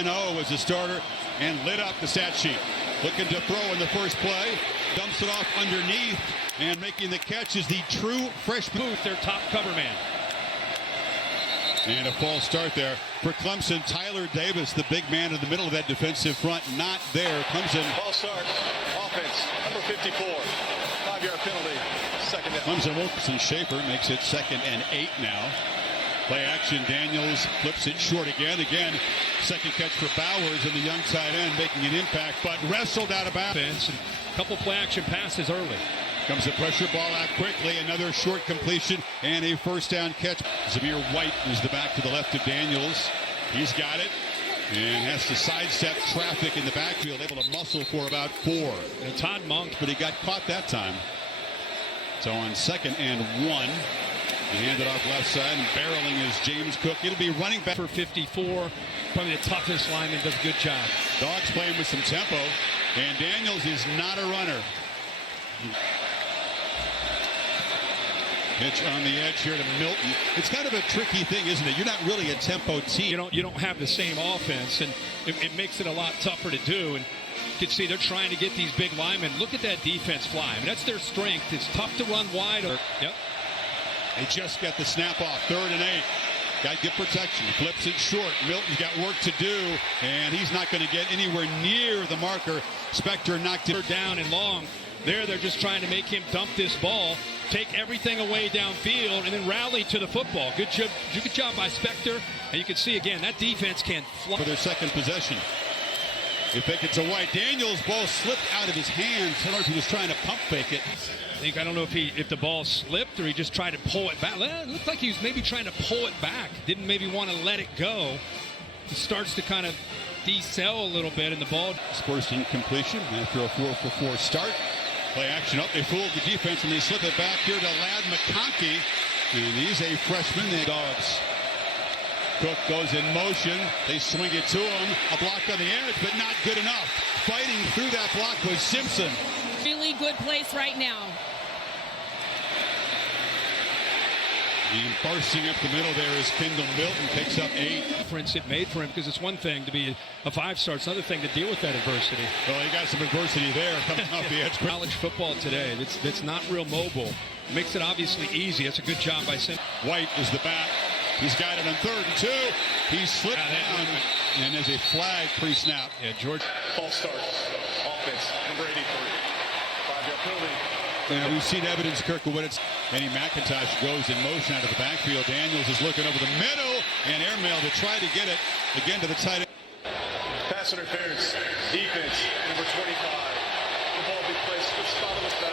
0 as a starter and lit up the stat sheet. Looking to throw in the first play. Dumps it off underneath, and making the catch is the true freshman. Booth, their top cover man. And a false start there for Clemson. Tyler Davis, the big man in the middle of that defensive front, not there. Clemson. False start. Offense, number 54. 5-yard penalty. Second down. Clemson Wilkerson Schaefer makes it 2nd and 8 now. Play action. Daniels flips it short again. Second catch for Bowers, and the young tight end making an impact, but wrestled out of bounds. A couple play action passes early. Comes the pressure ball out quickly. Another short completion and a first down catch. Zamir White is the back to the left of Daniels. He's got it and has to sidestep traffic in the backfield, able to muscle for about 4. And Todd Monk, but he got caught that time. So on 2nd and 1, he handed off left side, and barreling is James Cook. It'll be running back for 54. Probably the toughest lineman, does a good job. Dogs playing with some tempo, and Daniels is not a runner. Pitch on the edge here to Milton. It's kind of a tricky thing, isn't it? You're not really a tempo team. You don't have the same offense, and it makes it a lot tougher to do. And you can see they're trying to get these big linemen. Look at that defense fly. I mean, that's their strength. It's tough to run wide. Yep. They just got the snap off. 3rd and 8. Got good protection. Flips it short. Milton's got work to do, and he's not going to get anywhere near the marker. Spector knocked it down and long. They're just trying to make him dump this ball, take everything away downfield, and then rally to the football. Good job by Spector. And you can see, again, that defense can fly. For their second possession. They pick it to White. Daniels' ball slipped out of his hands. I don't know if he was trying to pump fake it. I don't know if the ball slipped or he just tried to pull it back. It looked like he was maybe trying to pull it back. Didn't maybe want to let it go. He starts to kind of decel a little bit, and the ball. First incompletion after a 4-for-4 start. Play action up. They fooled the defense, and they slip it back here to Ladd McConkey. And he's a freshman. The Dogs. Cook goes in motion. They swing it to him. A block on the edge, but not good enough. Fighting through that block was Simpson. Really good place right now. And bursting up the middle there is Kendall Milton. Picks up 8. Difference it made for him, because it's one thing to be a 5-star. It's another thing to deal with that adversity. Well, he got some adversity there coming off the edge. College football today, that's not real mobile. Makes it obviously easy. That's a good job by Simpson. White is the back. He's got it on 3rd and 2. He slipped down, and there's a flag pre-snap. Yeah, George. False start. Offense, number 83. 5-yard penalty. And we've seen evidence, Kirk, of what it's. Eddie McIntosh goes in motion out of the backfield. Daniels is looking over the middle, and airmail to try to get it again to the tight end. Pass interference. Defense, number 25. The ball be placed. Good spot on the foul.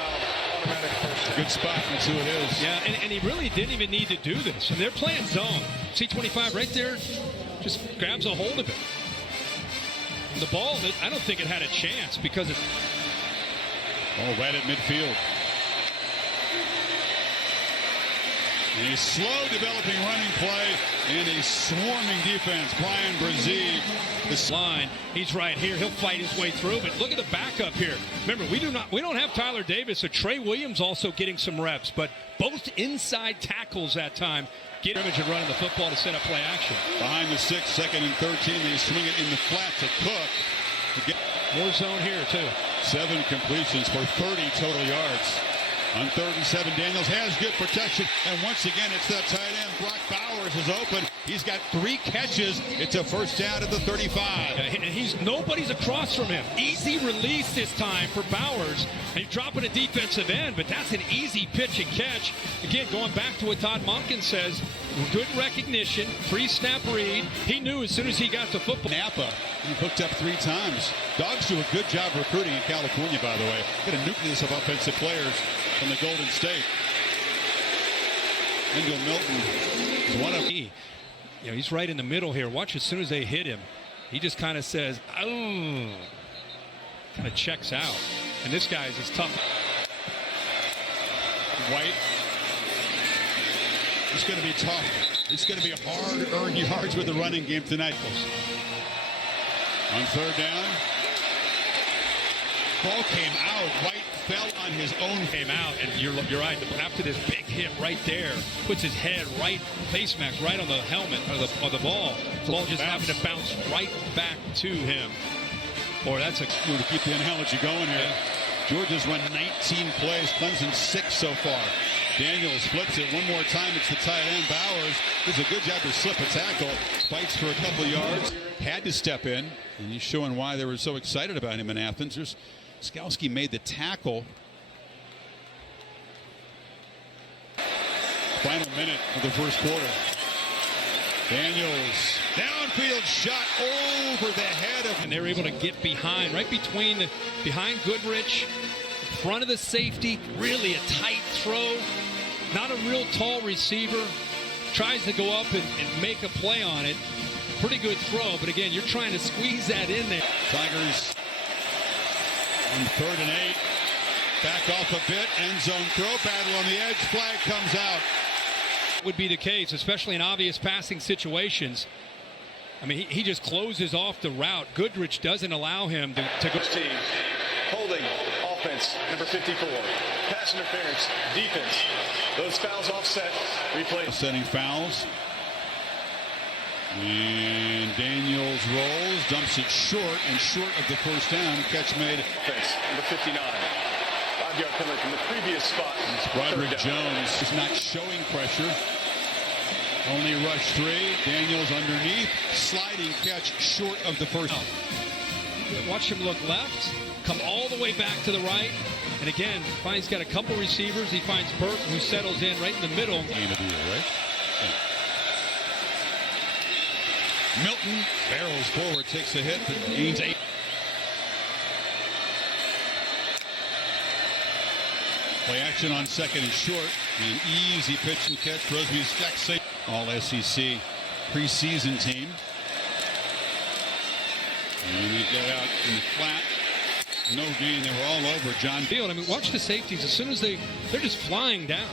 Automatic first. Good spot, that's who it is. Yeah, and he really didn't even need to do this. And they're playing zone. See 25 right there, just grabs a hold of it. The ball, I don't think it had a chance because it. Oh, right at midfield. A slow developing running play and a swarming defense. Brian Brzee. This line, he's right here. He'll fight his way through, but look at the backup here. Remember, we don't have Tyler Davis, so Trey Williams also getting some reps, but both inside tackles that time. Get him and running the football to set up play action. Behind the 6, 2nd and 13. They swing it in the flat to Cook. More zone here, too. 7 completions for 30 total yards. On 3rd and 7, Daniels has good protection. And once again, it's that tight end. Brock Bowers is open. He's got 3 catches. It's a first down at the 35. And nobody's across from him. Easy release this time for Bowers. And he's dropping a defensive end, but that's an easy pitch and catch. Again, going back to what Todd Monken says, good recognition, pre-snap read. He knew as soon as he got to football. Napa, he hooked up 3 times. Dogs do a good job recruiting in California, by the way. Got a nucleus of offensive players from the Golden State. Kendall Milton is one of them. He's right in the middle here. Watch, as soon as they hit him, he just kind of says, oh, kind of checks out. And this guy is tough. White. It's going to be tough. It's going to be hard to earn yards with the running game tonight. On 3rd down. Ball came out. White fell on his own. Came out, and you're right. After this big hit right there, puts his head right, face mask right on the helmet of the ball. The ball just having to bounce right back to him. Or that's a to keep the analogy going here. Yeah. Georgia's run 19 plays. Clemson 6 so far. Daniels flips it one more time. It's the tight end Bowers. Does a good job to slip a tackle. Fights for a couple yards. Had to step in, and he's showing why they were so excited about him in Athens. Skowski made the tackle. Final minute of the first quarter. Daniels, downfield shot over the head of. And they were able to get behind, right behind Goodrich, front of the safety. Really a tight throw. Not a real tall receiver. Tries to go up and make a play on it. Pretty good throw, but again, you're trying to squeeze that in there. Tigers on 3rd and 8. Back off a bit. End zone throw. Battle on the edge. Flag comes out. Would be the case, especially in obvious passing situations. I mean, he just closes off the route. Goodrich doesn't allow him to go. Team holding offense number 54. Pass interference defense. Those fouls offset. Replay. Setting fouls. And Daniels rolls, dumps it short of the first down. Catch made. Offense number 59. 5-yard penalty from the previous spot. It's Broderick Jones is not showing pressure. Only rush 3. Daniels underneath. Sliding catch short of the first. Watch him look left, come all the way back to the right. And again, finds got a couple receivers. He finds Burke, who settles in right in the middle. Game of the year, right? Yeah. Milton barrels forward, takes a hit, but gains 8. Play action on 2nd and short. An easy pitch and catch. Rosby's jack safe. All SEC preseason team. And they get out in the flat. No gain. They were all over John Field. I mean, watch the safeties. As soon as they're just flying down.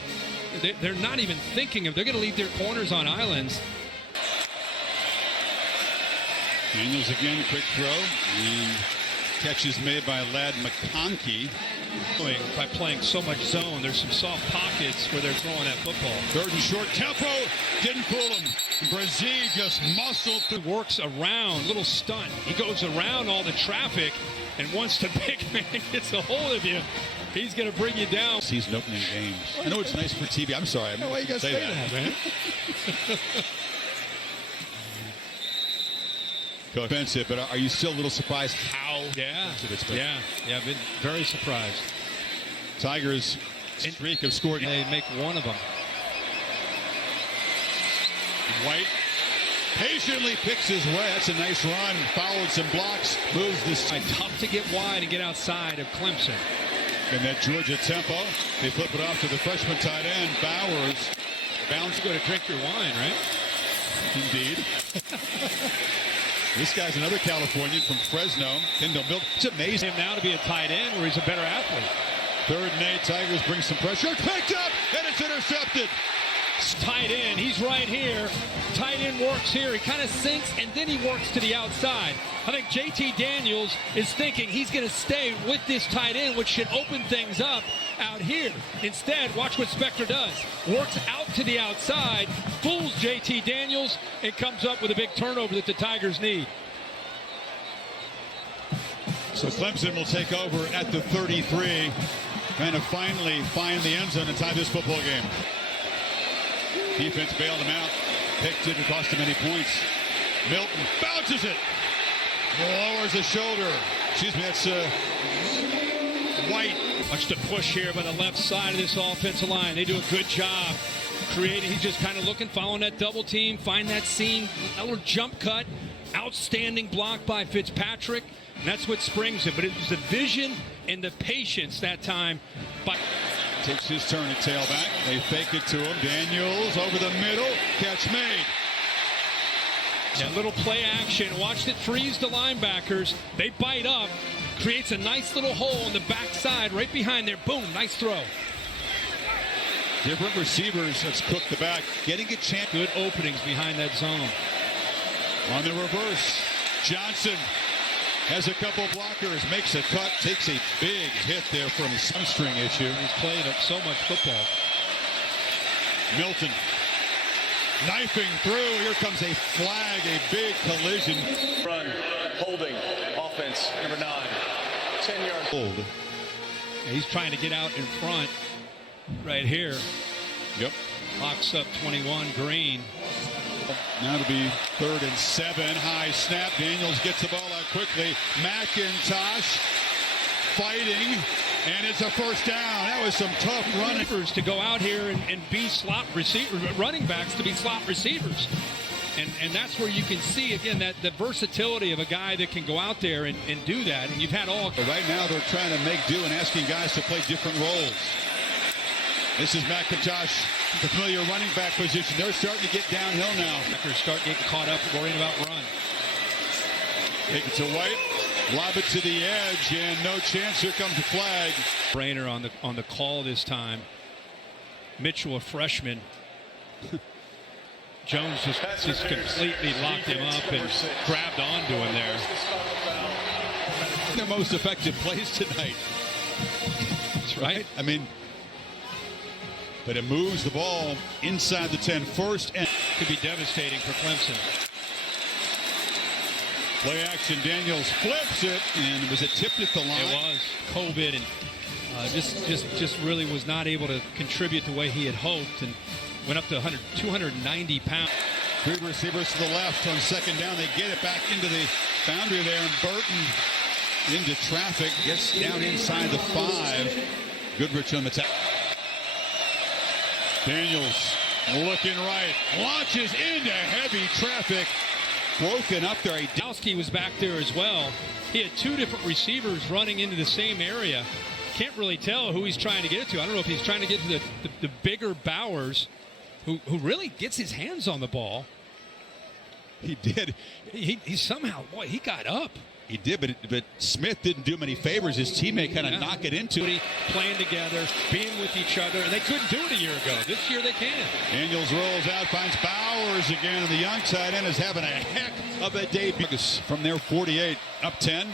They're not even thinking of. They're going to leave their corners on islands. Daniels again, quick throw. And catch is made by Ladd McConkey. By playing so much zone, there's some soft pockets where they're throwing that football. 3rd and short. Tempo didn't fool him. Brazil just muscled through. Works around, little stunt. He goes around all the traffic, and once the big man gets a hold of you, he's going to bring you down. Season opening games. I know it's nice for TV. I'm sorry. No way you got to say that, man. Offensive, but are you still a little surprised how? Yeah, I've been very surprised. Tigers streak have scored. They make one of them. White patiently picks his way. That's a nice run. Fouled some blocks. Moves this. Tough to get wide and get outside of Clemson. And that Georgia tempo. They flip it off to the freshman tight end, Bowers. Bounce. Go to drink your wine, right? Indeed. This guy's another Californian from Fresno. Kendall Milt. It's amazing Him now to be a tight end where he's a better athlete. 3rd and 8. Tigers bring some pressure. Picked up, and it's intercepted. Tight end, he's right here. Tight end works here. He kind of sinks, and then he works to the outside. I think JT Daniels is thinking he's going to stay with this tight end, which should open things up out here. Instead, watch what Spector does. Works out to the outside, fools JT Daniels, and comes up with a big turnover that the Tigers need. So Clemson will take over at the 33 and to finally find the end zone and tie this football game. Defense bailed him out. Picked it and cost him many points. Milton bounces it. Lowers the shoulder. Excuse me, that's White. Watch the push here by the left side of this offensive line. They do a good job creating. He's just kind of looking, following that double team, find that seam, a little jump cut. Outstanding block by Fitzpatrick. And that's what springs it. But it was the vision and the patience that time. Takes his turn at tailback. They fake it to him. Daniels over the middle. Catch made. Yeah, little play action. Watch it freeze the linebackers. They bite up. Creates a nice little hole in the backside right behind there. Boom, nice throw. Different receivers. Let's cook the back. Getting a chance. Good openings behind that zone. On the reverse. Johnson has a couple blockers, makes a cut, takes a big hit there from a hamstring issue. He's played up so much football. Milton knifing through. Here comes a flag, a big collision. Run, holding, offense, number 9. 10 yards. Hold. He's trying to get out in front right here. Yep. Locks up 21 Green. Now to be 3rd and 7. High snap. Daniels gets the ball out quickly. McIntosh fighting, and it's a first down. That was some tough running. To go out here and be slot receiver, running backs to be slot receivers. And that's where you can see, again, that the versatility of a guy that can go out there and do that. And you've had all. But right now they're trying to make do and asking guys to play different roles. This is McIntosh, the familiar running back position. They're starting to get downhill now. Packers start getting caught up worrying about run. Take it to White, lob it to the edge, and no chance. Here comes the flag. Brainer on the call this time. Mitchell, a freshman. Jones just completely locked him up and grabbed onto him there. Their most effective plays tonight. That's right. I mean, but it moves the ball inside the 10. First and could be devastating for Clemson. Play action. Daniels flips it, and was it tipped at the line? It was. COVID and just really was not able to contribute the way he had hoped, and went up to 290 pounds. 3 receivers to the left on 2nd down. They get it back into the boundary there, and Burton into traffic, gets down inside the 5. Goodrich on the top. Daniels looking right, launches into heavy traffic. Broken up there. Dowski was back there as well. He had 2 different receivers running into the same area. Can't really tell who he's trying to get it to. I don't know if he's trying to get to the bigger Bowers, who really gets his hands on the ball. He did. He somehow, boy, he got up. He did, but Smith didn't do him any favors. His teammate kind of knocked it into it. Playing together, being with each other, and they couldn't do it a year ago. This year they can. Daniels rolls out, finds Bowers again, and the young tight end is having a heck of a debut. From their 48, up 10.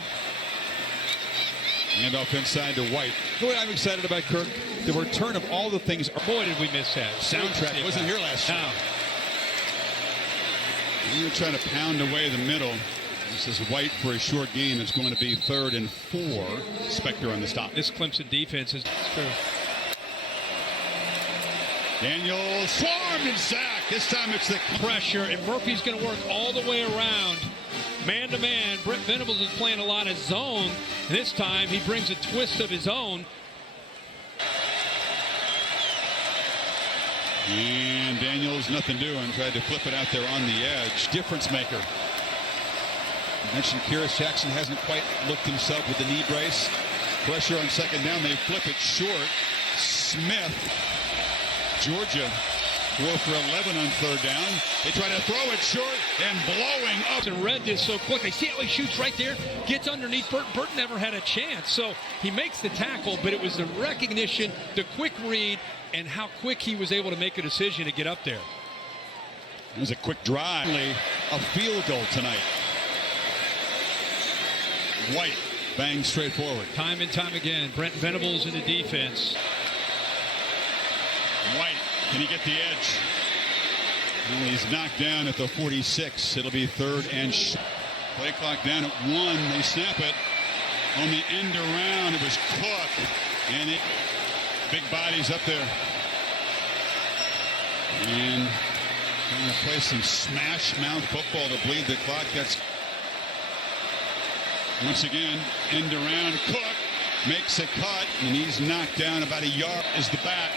And off inside to White. What I'm excited about, Kirk, the return of all the things. Boy, did we miss that. Soundtrack wasn't here last year. We were trying to pound away the middle. This is White for a short gain. It's going to be 3rd and 4. Spector on the stop. This Clemson defense is true. Daniels swarmed and sacked. This time it's the pressure, and Murphy's going to work all the way around. Man to man. Brent Venables is playing a lot of zone. This time he brings a twist of his own. And Daniels, nothing doing. Tried to flip it out there on the edge. Difference maker. I mentioned Kyrus Jackson hasn't quite looked himself with the knee brace. Pressure on 2nd down. They flip it short. Smith. Georgia 4 for 11 on 3rd down. They try to throw it short and blowing up. And read this so quick. I see how he shoots right there. Gets underneath Burton. Burton never had a chance. So he makes the tackle, but it was the recognition, the quick read, and how quick he was able to make a decision to get up there. It was a quick drive. A field goal tonight. White bangs straight forward. Time and time again, Brent Venables in the defense. White, can he get the edge? Well, he's knocked down at the 46. It'll be 3rd and play clock down at 1. They snap it on the end around. It was Cook, and big bodies up there. And going to play some smash mouth football to bleed the clock. That's once again, end around. Cook makes a cut, and he's knocked down about a yard. Is the back.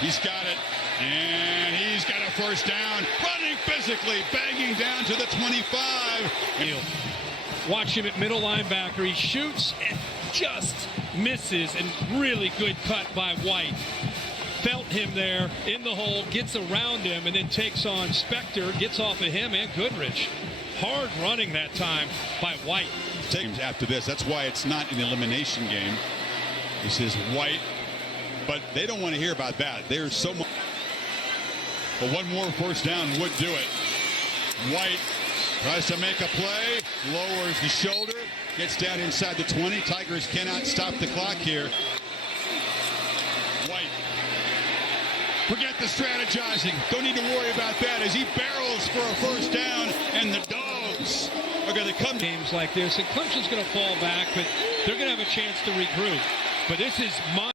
He's got it, and he's got a first down. Running physically, banging down to the 25. Watch him at middle linebacker. He shoots and just misses, and really good cut by White. Felt him there in the hole, gets around him, and then takes on Spector, gets off of him and Goodrich. Hard running that time by White. After this, that's why it's not an elimination game. This is White, but they don't want to hear about that. There's so much. But one more first down would do it. White tries to make a play, lowers the shoulder, Gets down inside the 20. Tigers cannot stop the clock here. White. Forget the strategizing. Don't need to worry about that as he barrels for a first down, and the Dogs are going to come. Games like this, and Clemson's going to fall back, but they're going to have a chance to regroup. But this is